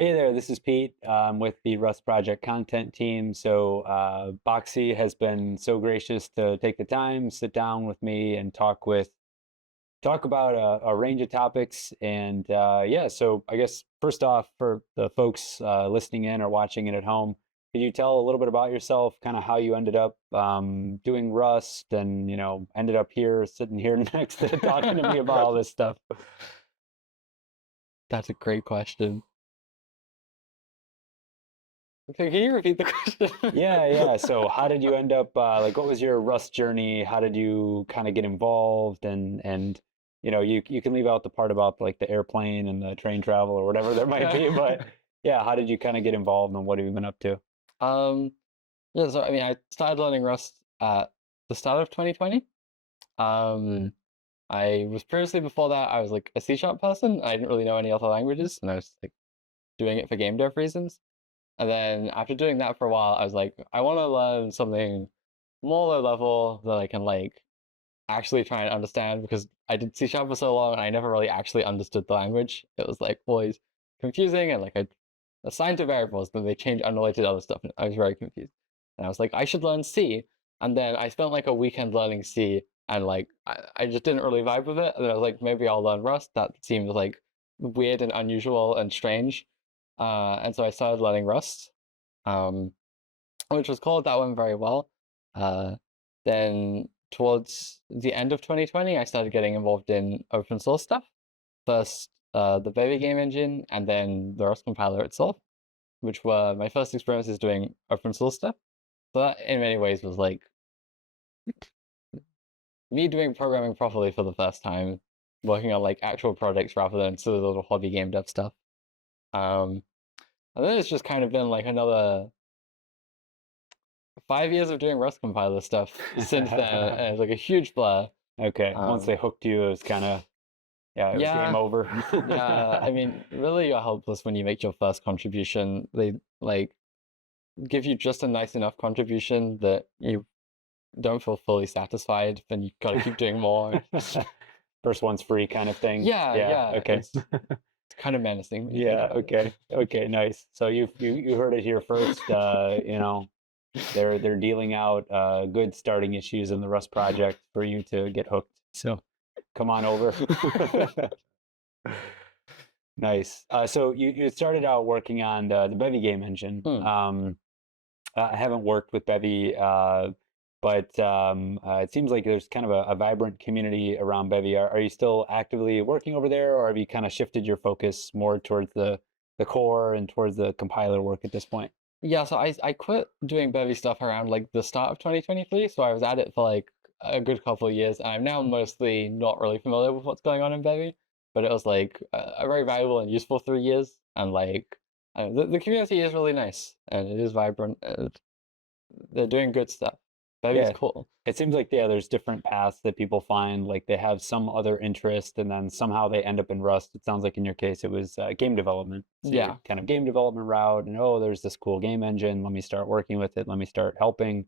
Hey there, this is Pete. I'm with the Rust Project content team. So Boxy has been so gracious to take the time, sit down with me, and talk about a range of topics. And yeah, so I guess first off, for the folks listening in or watching it at home, could you tell a little bit about yourself, kind of how you ended up doing Rust, and ended up here, sitting here next to talking to me about all this stuff? That's a great question. Okay, can you repeat the question? Yeah. So how did you end up like what was your Rust journey? How did you kind of get involved and you can leave out the part about like the airplane and the train travel or whatever there might be, but yeah, how did you kind of get involved and what have you been up to? Um, yeah, so I mean, I started learning Rust at the start of 2020. Um, I was previously before that, I was like a C# person. I didn't really know any other languages, and I was like doing it for game dev reasons. And then after doing that for a while, I was like, I want to learn something more low level that I can like actually try and understand because I did C# for so long and I never really actually understood the language. It was like always confusing and like I assigned to variables, but they change unrelated other stuff. And I was very confused. And I was like, I should learn C. And then I spent like a weekend learning C and like I just didn't really vibe with it. And then I was like, maybe I'll learn Rust. That seems like weird and unusual and strange. And so I started learning Rust, um, which was cool. That went very well. Uh, then towards the end of 2020, I started getting involved in open source stuff. First, the Bevy game engine, and then the Rust compiler itself, which were my first experiences doing open source stuff. So that, in many ways, was like me doing programming properly for the first time, working on like actual projects rather than silly little hobby game dev stuff. Um, and then it's just kind of been like another 5 years of doing Rust compiler stuff since then, and it's like a huge blur. Okay, once Um, they hooked you, it was kind of, yeah, it was game yeah, over. yeah. I mean, really, you're helpless when you make your first contribution. They like give you just a nice enough contribution that you don't feel fully satisfied, then you gotta keep doing more. First one's free kind of thing. Yeah, Yeah, yeah. okay. It's kind of menacing when you think Yeah, about it. okay, nice. So you heard it here first. They're dealing out good starting issues in the Rust project for you to get hooked. So come on over. Nice. So you started out working on the Bevy game engine. Hmm. I haven't worked with Bevy, but it seems like there's kind of a vibrant community around Bevy. Are you still actively working over there, or have you kind of shifted your focus more towards the core and towards the compiler work at this point? Yeah, so I quit doing Bevy stuff around like the start of 2023, so I was at it for like a good couple of years, and I'm now mostly not really familiar with what's going on in Bevy, but it was like a very valuable and useful 3 years, and like the community is really nice and it is vibrant. And they're doing good stuff. Bevy's Yeah, cool. it seems like yeah, there's different paths that people find. Like they have some other interest, and then somehow they end up in Rust. It sounds like in your case it was game development. So you're Yeah, kind of game development route, and oh, there's this cool game engine. Let me start working with it. Let me start helping.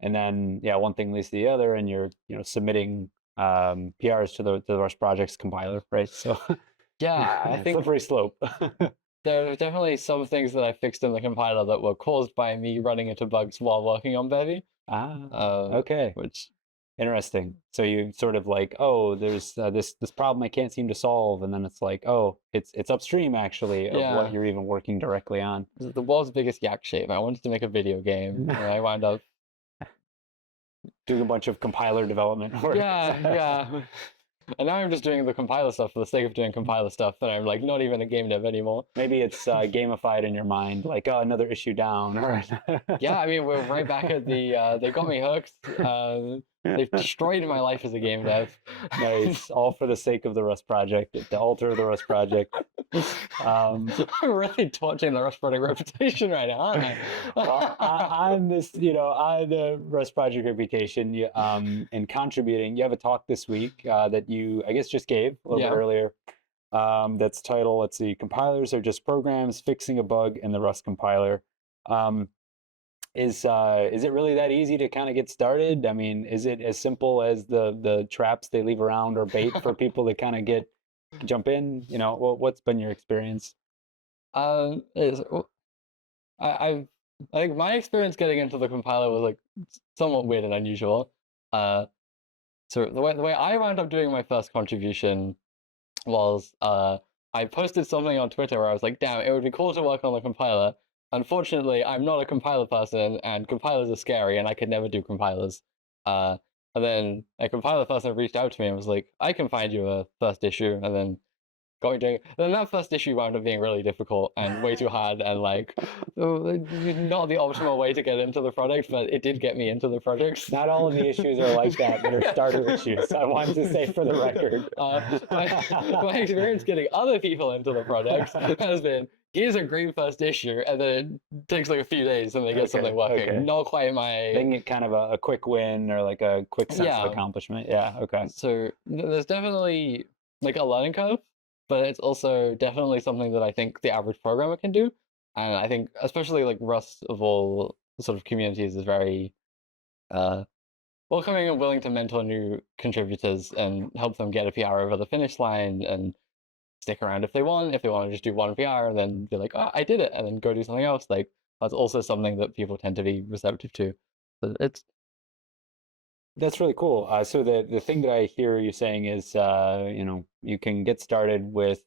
And then yeah, one thing leads to the other, and you're submitting PRs to the Rust project's compiler, right? So yeah. I think slippery slope. there are definitely some things that I fixed in the compiler that were caused by me running into bugs while working on Bevy. Ah, Uh, okay. which Interesting. So you sort of like, oh, there's this problem I can't seem to solve, and then it's like, oh, it's upstream actually of what yeah, you're even working directly on. the world's biggest yak shape. I wanted to make a video game, and I wound up. Doing a bunch of compiler development work. Yeah, yeah. And now I'm just doing the compiler stuff for the sake of doing compiler stuff, and I'm like not even a game dev anymore. Maybe it's gamified in your mind, like, oh, another issue down. Or Yeah, I mean we're right back at the they got me hooked. They've destroyed my life as a game dev. Nice, all for the sake of the Rust project, the altar of the Rust project. Um, I'm really torching the Rust Project reputation right now, aren't I? well, I'm this, I the Rust project reputation, and contributing. You have a talk this week that you, I guess, just gave a little bit Yeah. earlier. That's titled, let's see, compilers are just programs fixing a bug in the Rust compiler. Um, is it really that easy to kind of get started? I mean, is it as simple as the traps they leave around or bait for people to kind of jump in? What's been your experience? It's, I I think my experience getting into the compiler was like somewhat weird and unusual. Uh, so the way I wound up doing my first contribution was I posted something on Twitter where I was like, damn, it would be cool to work on the compiler. Unfortunately, I'm not a compiler person, and compilers are scary, and I could never do compilers. Uh, and then a compiler person reached out to me and was like, I can find you a first issue, and then going to then that first issue wound up being really difficult and way too hard and like not the optimal way to get into the project, but it did get me into the project. Not all of the issues are like that are starter issues. I want to say for the record. My experience getting other people into the project has been here's a great first issue, and then it takes like a few days and they get something working. Okay. Not quite my. They get kind of a quick win or like a quick sense of accomplishment. Yeah. Okay. So there's definitely like a learning curve, but it's also definitely something that I think the average programmer can do. And I think especially like Rust of all sort of communities is very uh, welcoming and willing to mentor new contributors and help them get a PR over the finish line and stick around if they want. If they want to just do one PR and then be like, oh, I did it, and then go do something else. Like that's also something that people tend to be receptive to. But it's That's really cool. So the thing that I hear you saying is, you can get started with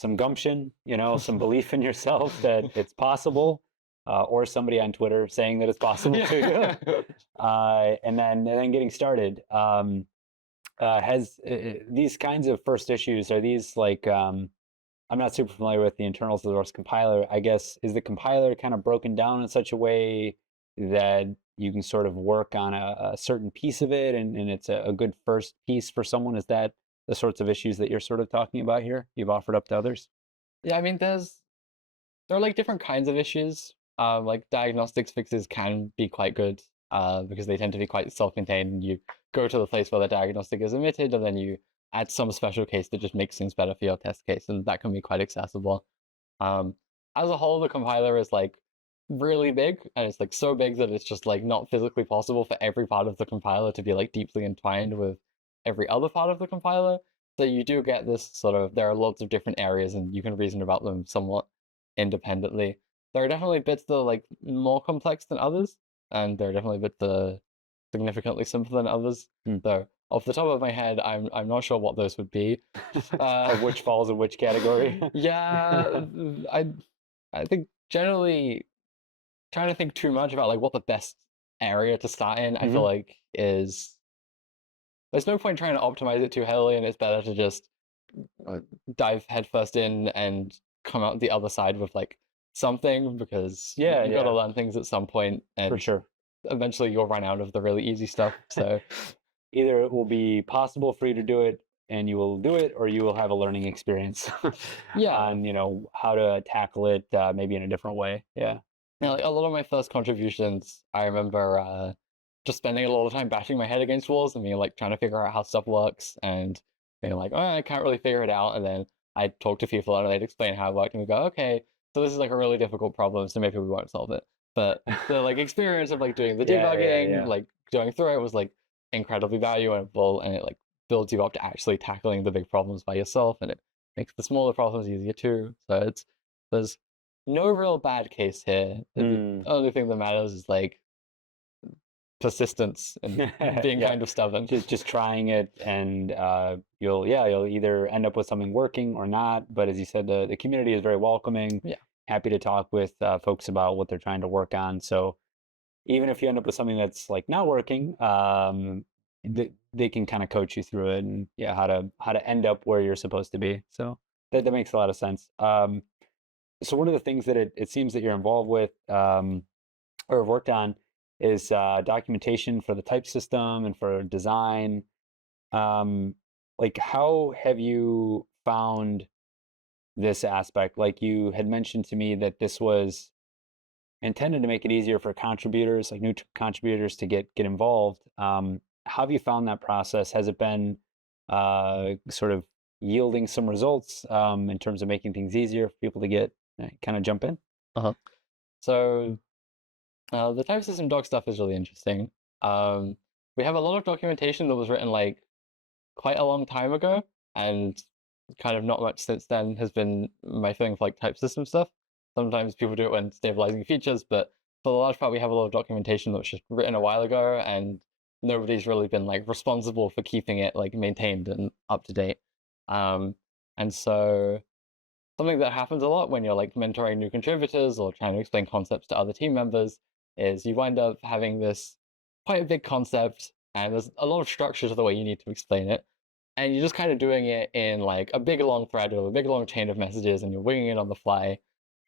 some gumption, some belief in yourself that it's possible, or somebody on Twitter saying that it's possible to you, and then getting started. Has these kinds of first issues, are these like, I'm not super familiar with the internals of the Rust compiler. I guess, is the compiler kind of broken down in such a way that you can sort of work on a certain piece of it, and it's a good first piece for someone? Is that the sorts of issues that you're sort of talking about here, you've offered up to others? yeah. I mean, there are like different kinds of issues. Like diagnostics fixes can be quite good because they tend to be quite self-contained. You go to the place where the diagnostic is emitted, and then you add some special case that just makes things better for your test case, and that can be quite accessible. Um, as a whole, the compiler is like really big, and it's like so big that it's just like not physically possible for every part of the compiler to be like deeply entwined with every other part of the compiler. So you do get this sort of there are lots of different areas, and you can reason about them somewhat independently. There are definitely bits that are like more complex than others, and there are definitely bits that are significantly simpler than others. Though off the top of my head, I'm not sure what those would be. Of which falls in which category? Yeah, I think generally trying to think too much about like what the best area to start in, I feel like is there's no point trying to optimize it too heavily, and it's better to just dive headfirst in and come out the other side with like something because you got to learn things at some point, and For sure. eventually you'll run out of the really easy stuff. So Either it will be possible for you to do it and you will do it, or you will have a learning experience yeah, on, how to tackle it, maybe in a different way. Yeah. like a lot of my first contributions, I remember just spending a lot of time bashing my head against walls and being like trying to figure out how stuff works and being like, oh, I can't really figure it out. And then I'd talk to people and they'd explain how it worked and we go, okay, so this is like a really difficult problem, so maybe we won't solve it. But the like experience of like doing the debugging, like going through it was like incredibly valuable, and it like builds you up to actually tackling the big problems by yourself, and it makes the smaller problems easier too. So there's no real bad case here. The only thing that matters is like persistence and being kind of stubborn. Just trying it, and you'll either end up with something working or not. But as you said, the community is very welcoming. Yeah. Happy to talk with folks about what they're trying to work on. So even if you end up with something that's like not working, they can kind of coach you through it, and how to end up where you're supposed to be. So that makes a lot of sense. So one of the things that it seems that you're involved with, or have worked on, is documentation for the type system and for design. Like, how have you found this aspect? Like, you had mentioned to me that this was intended to make it easier for contributors, like new contributors, to get involved. How have you found that process? Has it been sort of yielding some results in terms of making things easier for people to get kind of jump in? So the type system doc stuff is really interesting. We have a lot of documentation that was written like quite a long time ago, and kind of not much since then has been my feeling for like type system stuff. Sometimes people do it when stabilizing features, but for the large part, we have a lot of documentation that was just written a while ago, and nobody's really been like responsible for keeping it like maintained and up to date. And so something that happens a lot when you're like mentoring new contributors or trying to explain concepts to other team members is you wind up having this quite a big concept, and there's a lot of structure to the way you need to explain it, and you're just kind of doing it in like a big long thread or a big long chain of messages, and you're winging it on the fly.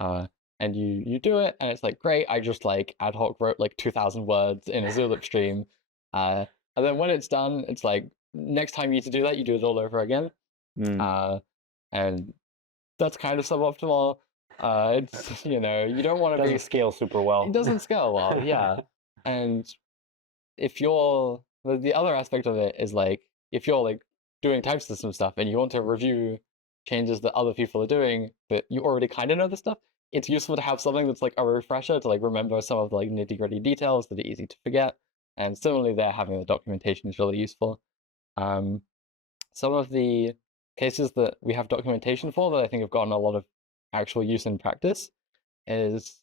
uh, and you do it, and it's like, great, I just like ad hoc wrote like 2,000 words in a Zulip stream. And then when it's done, it's like, next time you need to do that, you do it all over again. uh, and that's kind of suboptimal. It's, you know, you don't want to be Doesn't scale super well. It doesn't scale well, yeah. And if you're the other aspect of it is like, if you're like doing type system stuff and you want to review changes that other people are doing, but you already kind of know the stuff, it's useful to have something that's like a refresher to like remember some of the like nitty-gritty details that are easy to forget. And similarly there, having the documentation is really useful. Um, some of the cases that we have documentation for that I think have gotten a lot of actual use in practice is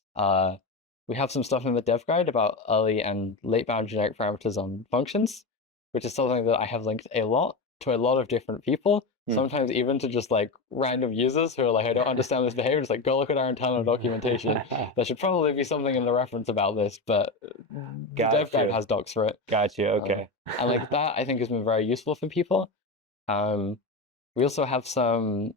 we have some stuff in the dev guide about early and late bound generic parameters on functions, which is something that I have linked a lot to a lot of different people, sometimes even to just like random users who are like, I don't understand this behavior. It's like, go look at our internal documentation. There should probably be something in the reference about this, but the dev guide has docs for it. Gotcha. Okay. And like that, I think has been very useful for people. We also have some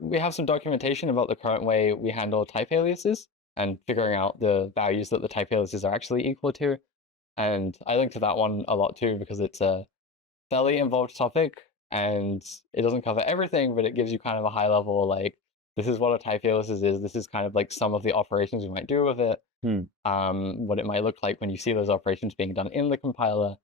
documentation about the current way we handle type aliases and figuring out the values that the type aliases are actually equal to. And I link to that one a lot too, because it's a fairly involved topic and it doesn't cover everything, but it gives you kind of a high level, like, this is what a type alias is, this is kind of like some of the operations we might do with it, what it might look like when you see those operations being done in the compiler.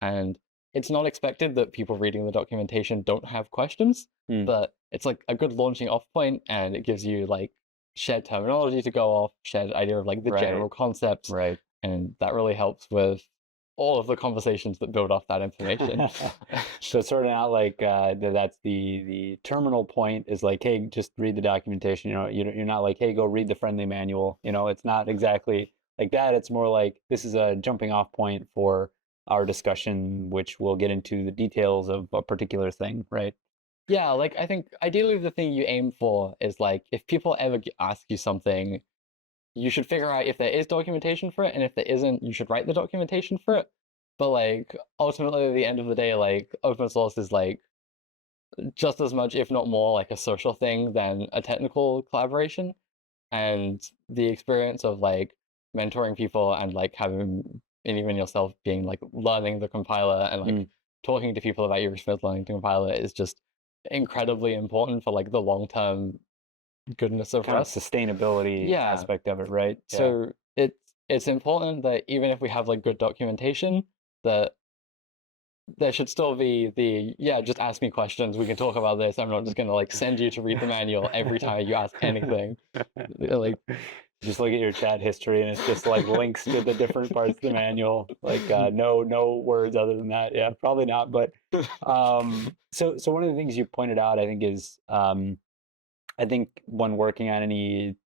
And it's not expected that people reading the documentation don't have questions, but it's like a good launching off point, and it gives you like shared terminology to go off, shared idea of like the general concepts, Right. and that really helps with all of the conversations that build off that information. So it's sort of not like that's the terminal point is like, hey, just read the documentation. You know, you're not like, hey, go read the friendly manual. You know, it's not exactly like that. It's more like, this is a jumping off point for our discussion, which we'll get into the details of a particular thing, right? Yeah, like I think ideally the thing you aim for is like, if people ever ask you something, you should figure out if there is documentation for it, and if there isn't, you should write the documentation for it. But like ultimately at the end of the day, like open source is like just as much, if not more, like a social thing than a technical collaboration. And the experience of like mentoring people and like having, and even yourself being like learning the compiler and like talking to people about your experience learning the compiler is just incredibly important for like the long-term goodness of Kind of Rust. sustainability aspect of it, right? So it's important that even if we have like good documentation, that there should still be the, just ask me questions, we can talk about this. I'm not just gonna like send you to read the manual every time you ask anything. Like, just look at your chat history and it's just like links to the different parts of the manual. Like no words other than that. Yeah, probably not. But so one of the things you pointed out, I think, is I think when working on any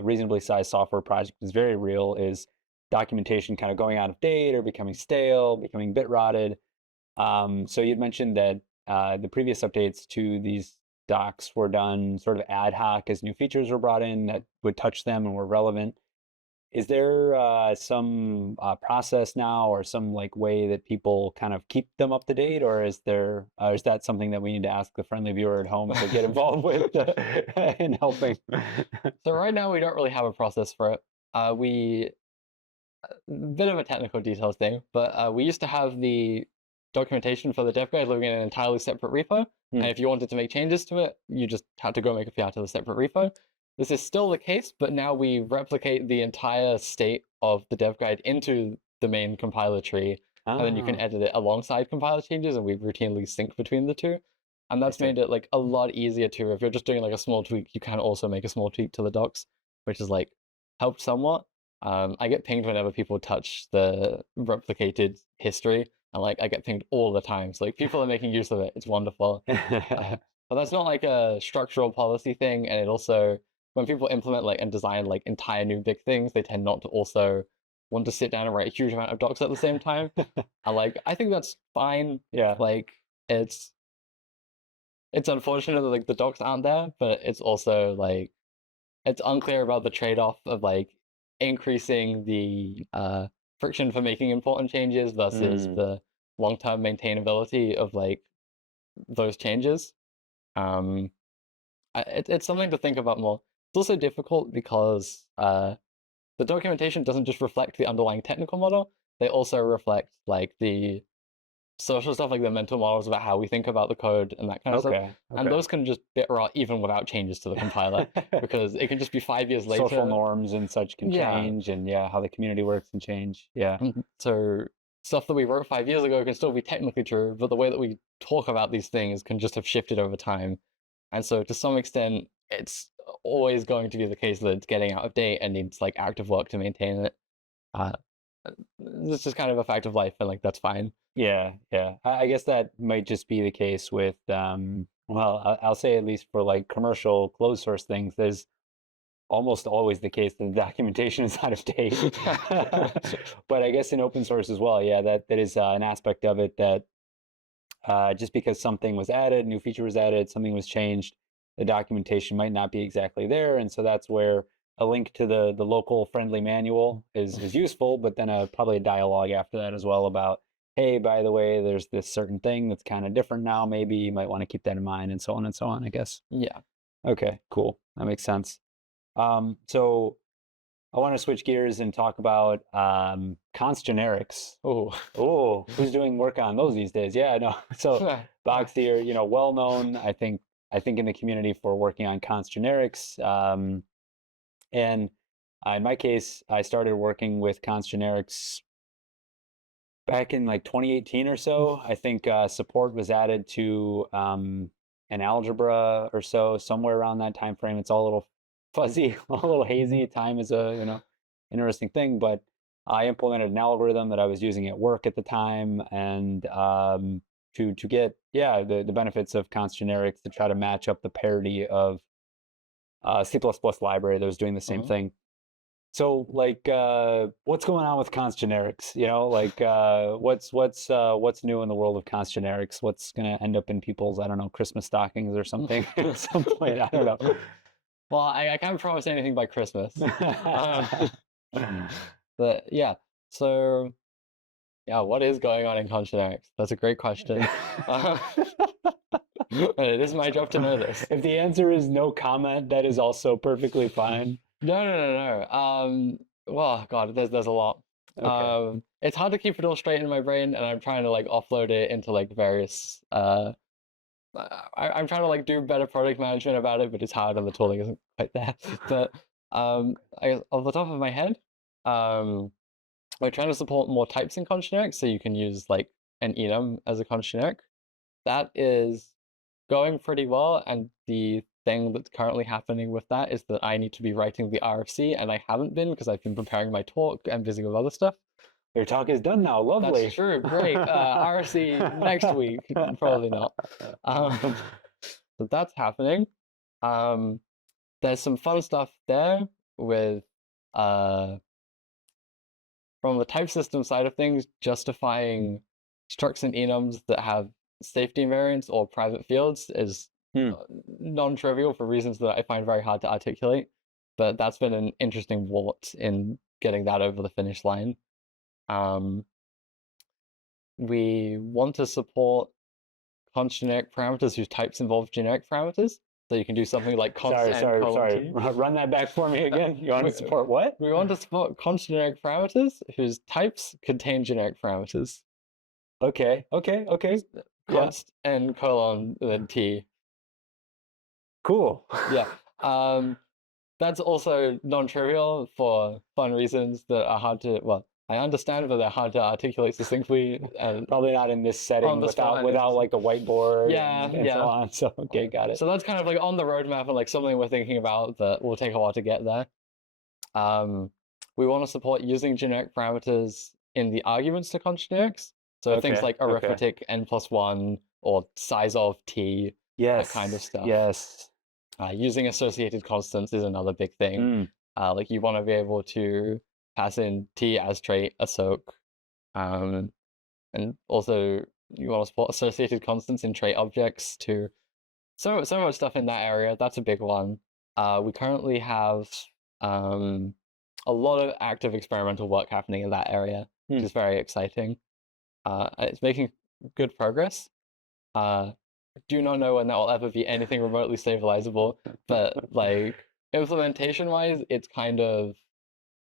reasonably sized software project is very real, is documentation kind of going out of date or becoming stale, becoming bit rotted. So you'd mentioned that the previous updates to these docs were done sort of ad hoc as new features were brought in that would touch them and were relevant. Is there some process now or some like way that people kind of keep them up to date, or is that something that we need to ask the friendly viewer at home to get involved with in helping? So right now we don't really have a process for it. We bit of a technical details thing, but we used to have the documentation for the dev guide living in an entirely separate repo. And if you wanted to make changes to it, you just had to go make a PR to the separate repo. This is still the case, but now we replicate the entire state of the dev guide into the main compiler tree, and then you can edit it alongside compiler changes, and we routinely sync between the two. And that's made it like a lot easier too. If you're just doing like a small tweak, you can also make a small tweak to the docs, which is like helped somewhat. I get pinged whenever people touch the replicated history. and like I get pinged all the time. So like people are making use of it. It's wonderful. But that's not like a structural policy thing, and it also when people implement like and design like entire new big things, they tend not to also want to sit down and write a huge amount of docs at the same time. And like I think that's fine. Yeah. Like it's unfortunate that like the docs aren't there, but it's also like it's unclear about the trade-off of like increasing the friction for making important changes versus the long-term maintainability of like those changes. It's something to think about more. It's also difficult because the documentation doesn't just reflect the underlying technical model, they also reflect like the social stuff, like the mental models about how we think about the code and that kind of stuff. Okay. And those can just bit rot even without changes to the compiler because it can just be 5 years later. Social norms and such can change, and how the community works can change. Yeah. So stuff that we wrote 5 years ago can still be technically true, but the way that we talk about these things can just have shifted over time. And so to some extent, it's always going to be the case that it's getting out of date and needs like active work to maintain it. It's just kind of a fact of life, and like that's fine. Yeah. I guess that might just be the case with, well, I'll say at least for like commercial closed source things, there's almost always the case that the documentation is out of date. But I guess in open source as well, that is an aspect of it that just because something was added, new feature was added, something was changed, the documentation might not be exactly there, and so that's where a link to the local friendly manual is useful, but then probably a dialogue after that as well about, hey, by the way, there's this certain thing that's kind of different now, maybe you might want to keep that in mind, and so on, I guess. Yeah. Okay, cool. That makes sense. So I want to switch gears and talk about Const Generics. Who's doing work on those these days? Yeah, I know. So Boxy are, well known, I think in the community for working on Const Generics. And in my case, I started working with Const Generics back in like 2018 or so. I think support was added to an algebra or so, somewhere around that time frame. It's all a little fuzzy, a little hazy. Time is a interesting thing, but I implemented an algorithm that I was using at work at the time, and to get the benefits of Const Generics to try to match up the parity of C++ library that was doing the same thing. So like, what's going on with Const Generics? Like, what's new in the world of Const Generics? What's gonna end up in people's, I don't know, Christmas stockings or something at some point? I don't know. Well, I can't promise anything by Christmas. But yeah, so what is going on in Const Generics? That's a great question. It is my job to know this. If the answer is no comment, that is also perfectly fine. No. Well, God, there's a lot. Okay. It's hard to keep it all straight in my brain, and I'm trying to like offload it into like various. I'm trying to like do better product management about it, but it's hard, and the tooling isn't quite there. But off the top of my head, we're trying to support more types in Const Generics, so you can use like an enum as a Const Generic. That is going pretty well, and the thing that's currently happening with that is that I need to be writing the RFC, and I haven't been because I've been preparing my talk and busy with other stuff. Your talk is done now. Lovely. That's true. Great. RFC next week. Probably not. So that's happening. There's some fun stuff there with from the type system side of things, justifying structs and enums that have safety invariants or private fields is non-trivial for reasons that I find very hard to articulate, but that's been an interesting wart in getting that over the finish line. We want to support const generic parameters whose types involve generic parameters, so you can do something like const sorry. Run that back for me again. You want to support what? We want to support const generic parameters whose types contain generic parameters. Okay. Const n colon then t. Cool. Yeah. That's also non-trivial for fun reasons that are hard to, well, I understand, but they're hard to articulate succinctly, and probably not in this setting without like a whiteword and so on. So okay, got it. So that's kind of like on the roadmap and like something we're thinking about that will take a while to get there. We want to support using generic parameters in the arguments to const generics. So things Okay. like Okay. arithmetic, n+1, or size of t, that kind of Yes. stuff. Yes. Using associated constants is another big thing. Mm. Like you want to be able to pass in t as trait, assoc, and also you want to support associated constants in trait objects too. So much stuff in that area. That's a big one. We currently have a lot of active experimental work happening in that area, which is very exciting. It's making good progress. Do not know when that will ever be anything remotely stabilizable, but like implementation wise, it's kind of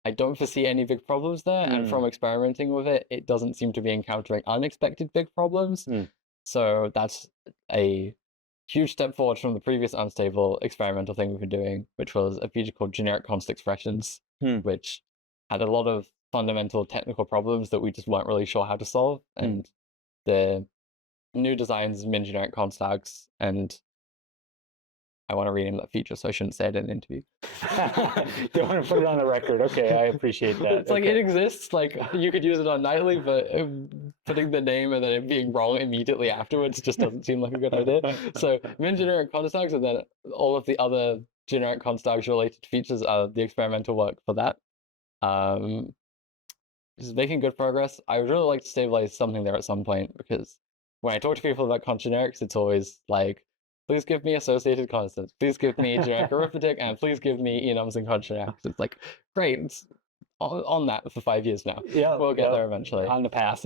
I don't foresee any big problems there, and from experimenting with it, it doesn't seem to be encountering unexpected big problems. So that's a huge step forward from the previous unstable experimental thing we've been doing, which was a feature called generic const expressions, which had a lot of fundamental technical problems that we just weren't really sure how to solve. And the new designs min generic const tags, and I want to rename that feature, so I shouldn't say it in an interview. Don't want to put it on the record. Okay, I appreciate that. It's like it exists, like you could use it on nightly, but putting the name and then it being wrong immediately afterwards just doesn't seem like a good idea. So min generic const tags, and then all of the other generic const tags related features are the experimental work for that. This is making good progress. I would really like to stabilize something there at some point, because when I talk to people about Const Generics, it's always like, please give me associated constants, please give me generic arithmetic, and please give me enums and Const Generics. It's like, great, it's on that for 5 years now. Yeah, we'll get there eventually. On the path.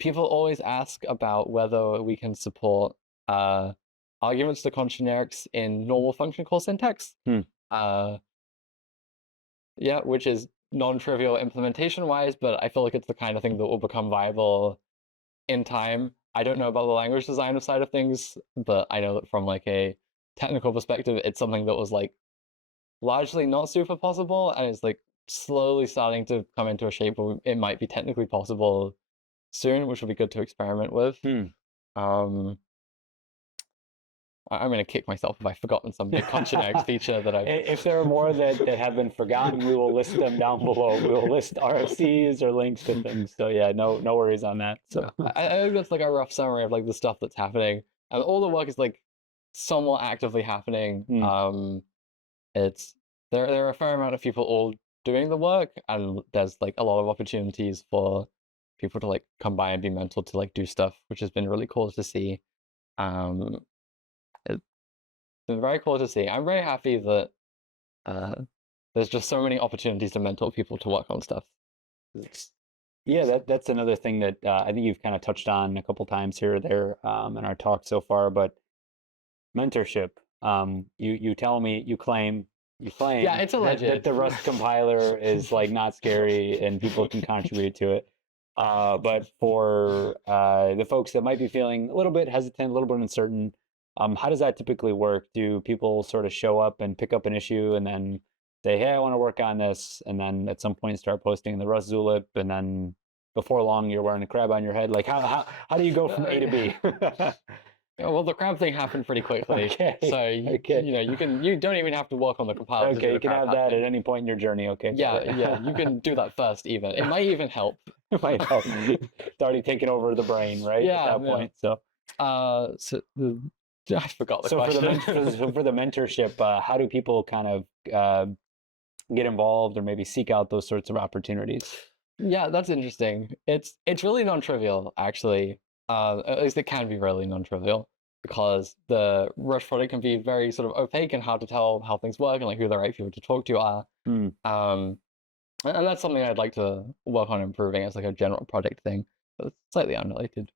People always ask about whether we can support arguments to Const Generics in normal function call syntax. Yeah, which is non-trivial implementation-wise, but I feel like it's the kind of thing that will become viable in time. I don't know about the language design side of things, but I know that from like a technical perspective, it's something that was like largely not super possible, and it's like slowly starting to come into a shape where it might be technically possible soon, which will be good to experiment with. I'm going to kick myself if I've forgotten some big Const Generics feature that I've... If there are more that have been forgotten, we will list them down below. We will list RFCs or links to things. So yeah, no worries on that. So I think that's like a rough summary of like the stuff that's happening. And all the work is like somewhat actively happening. It's there are a fair amount of people all doing the work, and there's like a lot of opportunities for people to like come by and be mentored to like do stuff, which has been really cool to see. It's been very cool to see. I'm very happy that there's just so many opportunities to mentor people to work on stuff. Yeah, that's another thing that I think you've kind of touched on a couple times here or there in our talk so far. But mentorship, you tell me, you claim, yeah, it's alleged that the Rust compiler is like not scary and people can contribute to it. But for the folks that might be feeling a little bit hesitant, a little bit uncertain, how does that typically work? Do people sort of show up and pick up an issue and then say, hey, I want to work on this, and then at some point start posting in the Rust Zulip, and then before long you're wearing a crab on your head? Like how do you go from A to B? Well, the crab thing happened pretty quickly. Okay. So you know, you don't even have to work on the compiler. Okay, you can have that at any point in your journey. Okay. Yeah, you can do that first. Even it might even help. It might help. It's already taken over the brain, right? Yeah, at that point. So I forgot the question. For the mentorship, how do people kind of get involved or maybe seek out those sorts of opportunities? Yeah, that's interesting. It's really non-trivial, actually. At least it can be really non-trivial, because the Rush project can be very sort of opaque and hard to tell how things work and like who the right people to talk to are. And that's something I'd like to work on improving as like a general project thing, but it's slightly unrelated.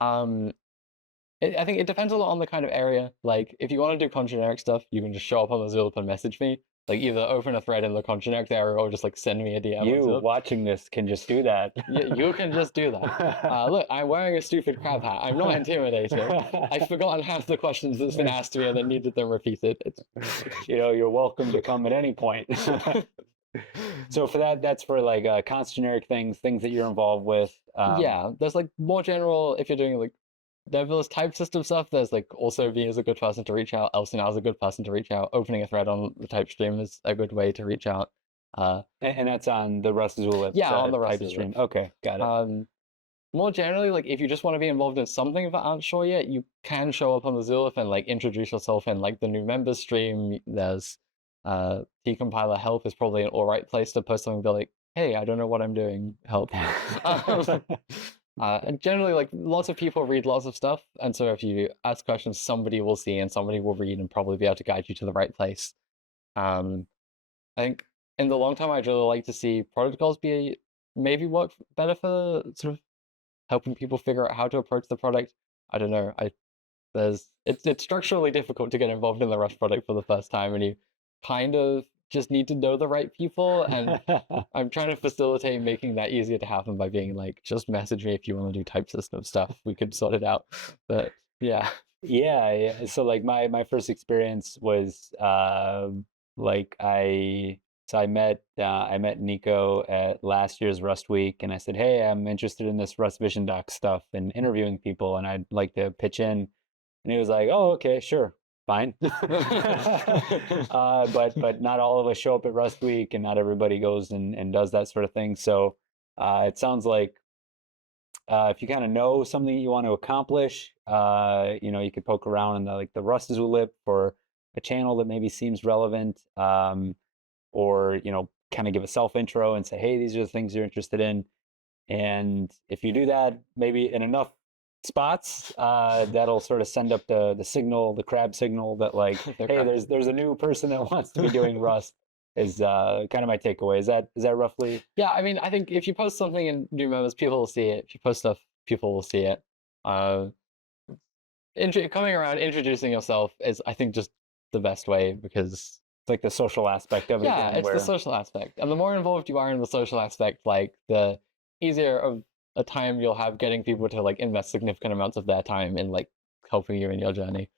I think it depends a lot on the kind of area. Like, if you want to do Const Generics stuff, you can just show up on the Zulip and message me. Like, either open a thread in the Const Generics area or just like send me a DM. You watching this can just do that. You can just do that. Look, I'm wearing a stupid crab hat. I'm not intimidated. I've forgotten half the questions that's been asked to me and then needed them repeated. You're welcome to come at any point. So for that's for like Const Generic things that you're involved with. Yeah, there's like more general, if you're doing like nebulous type system stuff, there's like also being as a good person to reach out. Elsinore is a good person to reach out. Opening a thread on the type stream is a good way to reach out. And that's on the Rust Zulip Yeah, on the Rust type Zulip. stream. Okay, got it. More generally, like if you just want to be involved in something but aren't sure yet, you can show up on the Zulip and like introduce yourself in like the new members stream. There's T-compiler help is probably an alright place to post something and be like, hey, I don't know what I'm doing, help. And generally, like lots of people read lots of stuff, and so if you ask questions, somebody will see and somebody will read and probably be able to guide you to the right place. I think in the long term, I'd really like to see protocols be maybe work better for sort of helping people figure out how to approach the product. I don't know. It's structurally difficult to get involved in the Rust product for the first time, and you kind of just need to know the right people. And I'm trying to facilitate making that easier to happen by being like, just message me if you want to do type system stuff. We could sort it out. But yeah. Yeah. So like my first experience was like I met Nico at last year's RustWeek, and I said, hey, I'm interested in this Rust Vision Doc stuff and interviewing people, and I'd like to pitch in. And he was like, oh, okay, sure, fine. But not all of us show up at RustWeek, and not everybody goes and does that sort of thing. So it sounds like if you kind of know something you want to accomplish, you could poke around in the Rust Zulip for a channel that maybe seems relevant, or kind of give a self intro and say, hey, these are the things you're interested in. And if you do that, maybe in enough spots, that'll sort of send up the signal, the crab signal that like, hey, there's a new person that wants to be doing Rust. Is kind of my takeaway. Is that roughly? Yeah, I mean, I think if you post something in new members, people will see it. If you post stuff, people will see it. Coming around, introducing yourself is, I think, just the best way, because it's like the social aspect of it. Yeah, it's the social aspect, and the more involved you are in the social aspect, like the easier of a time you'll have getting people to like invest significant amounts of their time in like helping you in your journey.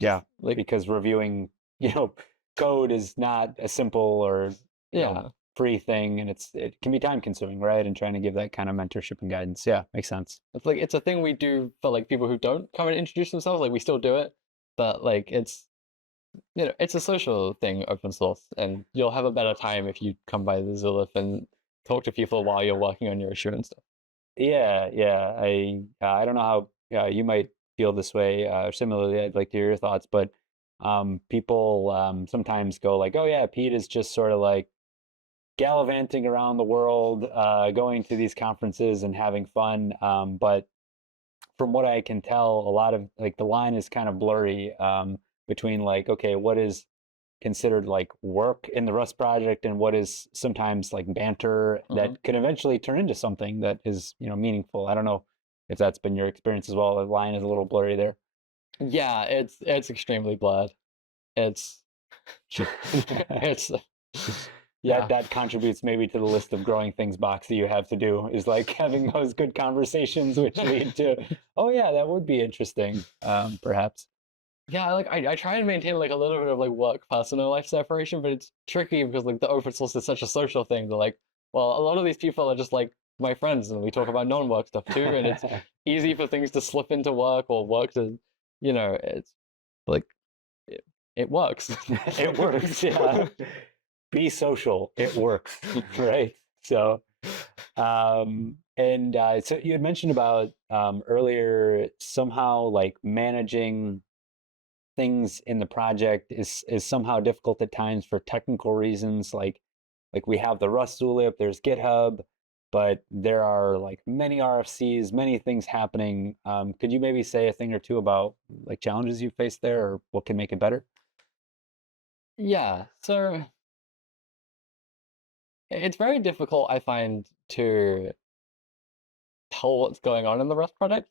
Yeah, because reviewing, code is not a simple or free thing, and it can be time consuming, right? And trying to give that kind of mentorship and guidance. Yeah, makes sense. It's like it's a thing we do for like people who don't come and introduce themselves. Like we still do it, but like it's a social thing, open source, and you'll have a better time if you come by the Zulip and talk to people while you're working on your issue and stuff. Yeah. I don't know how you might feel this way. Similarly, I'd like to hear your thoughts, but people sometimes go like, oh yeah, Pete is just sort of like gallivanting around the world, going to these conferences and having fun. But from what I can tell, a lot of like the line is kind of blurry between like, okay, what is considered like work in the Rust project and what is sometimes like banter that could eventually turn into something that is, meaningful. I don't know if that's been your experience as well. The line is a little blurry there. Yeah, it's extremely blurred. It's yeah, that contributes maybe to the list of growing things Boxy you have to do, is like having those good conversations which lead to, oh yeah, that would be interesting, perhaps. Yeah, like I try and maintain like a little bit of like work personal life separation, but it's tricky because like the open source is such a social thing. They're like, well, a lot of these people are just like my friends, and we talk about non-work stuff too, and it's easy for things to slip into work or work to, it's like it works. It works, yeah. Be social. It works, right? So, so you had mentioned about earlier somehow like managing things in the project is somehow difficult at times for technical reasons. Like we have the Rust Zulip, there's GitHub, but there are like many RFCs, many things happening. Could you maybe say a thing or two about like challenges you faced there, or what can make it better? Yeah, so it's very difficult, I find, to tell what's going on in the Rust product,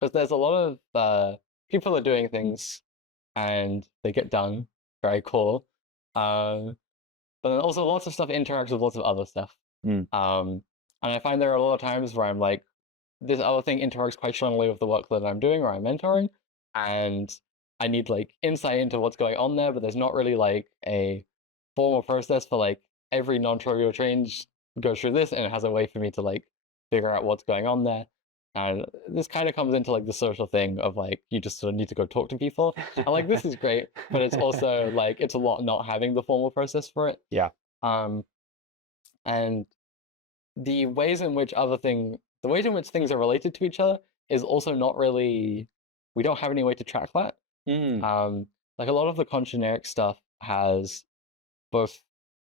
because there's a lot of people are doing things and they get done, very cool. But then also lots of stuff interacts with lots of other stuff. And I find there are a lot of times where I'm like, this other thing interacts quite strongly with the work that I'm doing or I'm mentoring, and I need like insight into what's going on there, but there's not really like a formal process for like every non-trivial change goes through this, and it has a way for me to like figure out what's going on there. And this kind of comes into like the social thing of like you just sort of need to go talk to people. And like this is great, but it's also like it's a lot not having the formal process for it. Yeah. and the ways in which the ways in which things are related to each other is also not really. We don't have any way to track that. Mm. Like a lot of the Const Generics stuff has both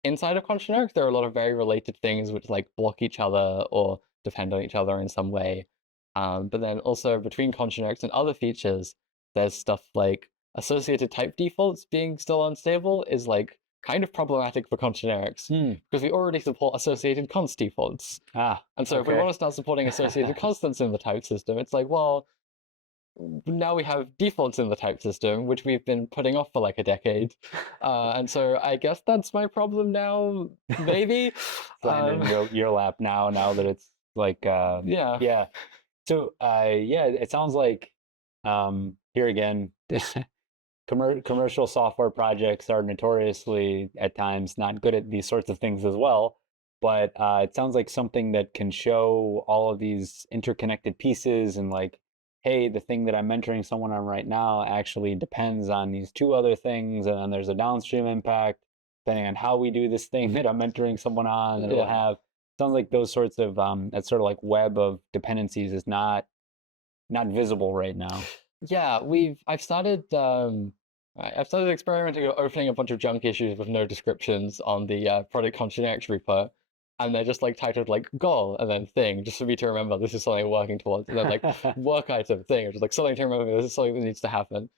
inside of Const Generics, there are a lot of very related things which like block each other or depend on each other in some way. But then also between Const Generics and other features, there's stuff like associated type defaults being still unstable is like kind of problematic for Const Generics because we already support associated const defaults. And so if we want to start supporting associated constants in the type system, it's like, well, now we have defaults in the type system, which we've been putting off for like a decade. And so I guess that's my problem now, maybe. Land in your lap now that it's like, Yeah. yeah. So, yeah, it sounds like, here again, commercial software projects are notoriously at times not good at these sorts of things as well. But it sounds like something that can show all of these interconnected pieces and like, hey, the thing that I'm mentoring someone on right now actually depends on these two other things, and then there's a downstream impact depending on how we do this thing that I'm mentoring someone on, and it'll have. Sounds like those sorts of that sort of like web of dependencies is not visible right now. Yeah, I've started experimenting with opening a bunch of junk issues with no descriptions on the product Const Generics repo, and they're just like titled like goal and then thing, just for me to remember this is something I'm working towards, and then like work item thing, which is like something to remember this is something that needs to happen.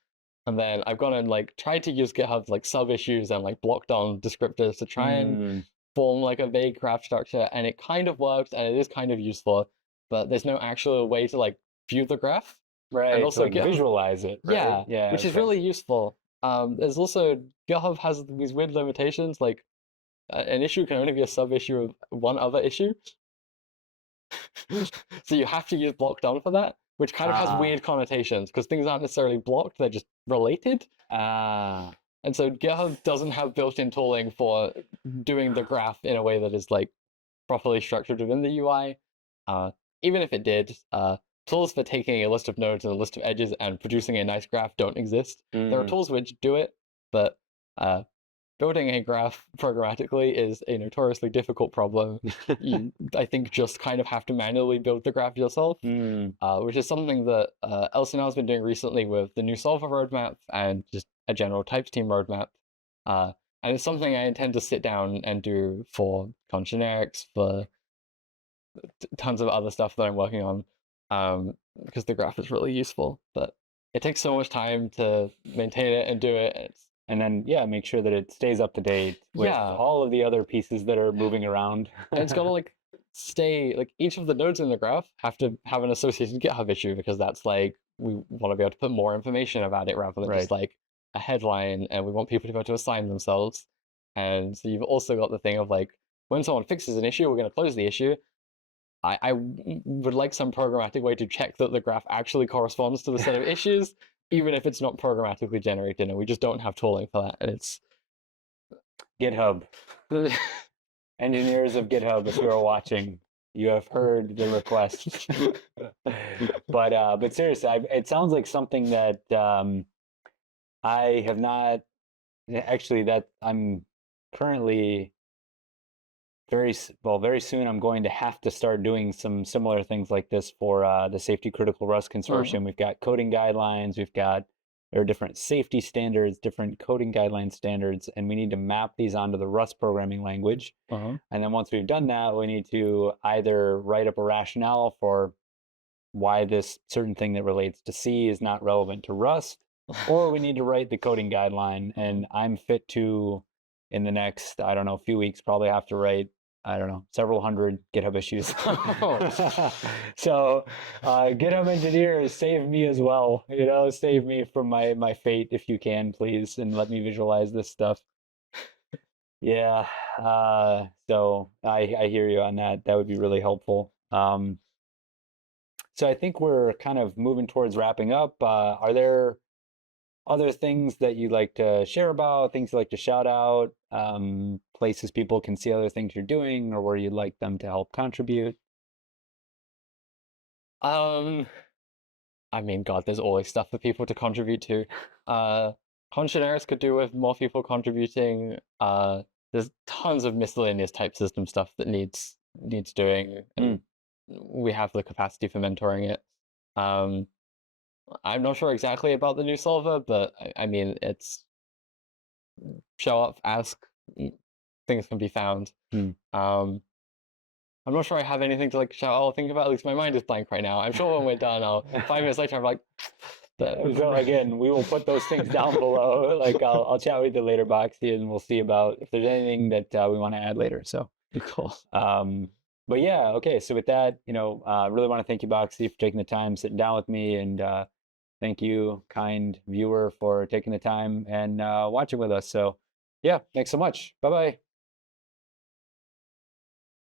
And then I've gone and like tried to use GitHub's like sub issues and like blocked on descriptors to try and form like a vague graph structure, and it kind of works and it is kind of useful, but there's no actual way to like view the graph. Right, And also to like GitHub, visualize it, right? yeah, which is really useful. There's also GitHub has these weird limitations, like an issue can only be a sub issue of one other issue. So you have to use blocked on for that, which kind of has weird connotations because things aren't necessarily blocked, they're just related. And so GitHub doesn't have built-in tooling for doing the graph in a way that is like properly structured within the UI. Even if it did, tools for taking a list of nodes and a list of edges and producing a nice graph don't exist. There are tools which do it, but building a graph programmatically is a notoriously difficult problem. You, I think, just kind of have to manually build the graph yourself, which is something that LCNR has been doing recently with the new solver roadmap and just a general types team roadmap. And it's something I intend to sit down and do for Const Generics, for tons of other stuff that I'm working on, because the graph is really useful. But it takes so much time to maintain it and do it. And then, yeah, make sure that it stays up to date with all of the other pieces that are moving around. And it's got to like stay, like each of the nodes in the graph have to have an associated GitHub issue, because that's like, we want to be able to put more information about it rather than just like a headline, and we want people to be able to assign themselves. And so you've also got the thing of like, when someone fixes an issue, we're going to close the issue. I would like some programmatic way to check that the graph actually corresponds to the set of issues, even if it's not programmatically generated, and we just don't have tooling for that. And it's GitHub. Engineers of GitHub, if you are watching, you have heard the request. But seriously, it sounds like something that I have not actually, that I'm currently very soon I'm going to have to start doing some similar things like this for the Safety Critical Rust Consortium. We've got coding guidelines, there are different safety standards, different coding guideline standards, and we need to map these onto the Rust programming language. And then once we've done that, we need to either write up a rationale for why this certain thing that relates to C is not relevant to Rust, or we need to write the coding guideline. And I'm fit to, in the next, I don't know, few weeks, probably have to write, I don't know, several hundred GitHub issues. So GitHub engineers, save me as well. Save me from my fate if you can, please, and let me visualize this stuff. Yeah. So I hear you on that. That would be really helpful. So I think we're kind of moving towards wrapping up. Are there other things that you'd like to share about, things you'd like to shout out, places people can see other things you're doing, or where you'd like them to help contribute? I mean, God, there's always stuff for people to contribute to. Const Generics could do with more people contributing. there's tons of miscellaneous type system stuff that needs doing, and we have the capacity for mentoring it. Um, I'm not sure exactly about the new solver, but I mean, it's show up, ask, things can be found. I'm not sure I have anything to like shout or think about. At least my mind is blank right now. I'm sure when we're done, 5 minutes later, I'm like. So again, we will put those things down below. Like I'll chat with you later, Boxy, and we'll see about if there's anything that we want to add later. So Cool. But yeah, okay. So with that, really want to thank you, Boxy, for taking the time, sitting down with me, and thank you, kind viewer, for taking the time and watching with us. So yeah, thanks so much. Bye bye.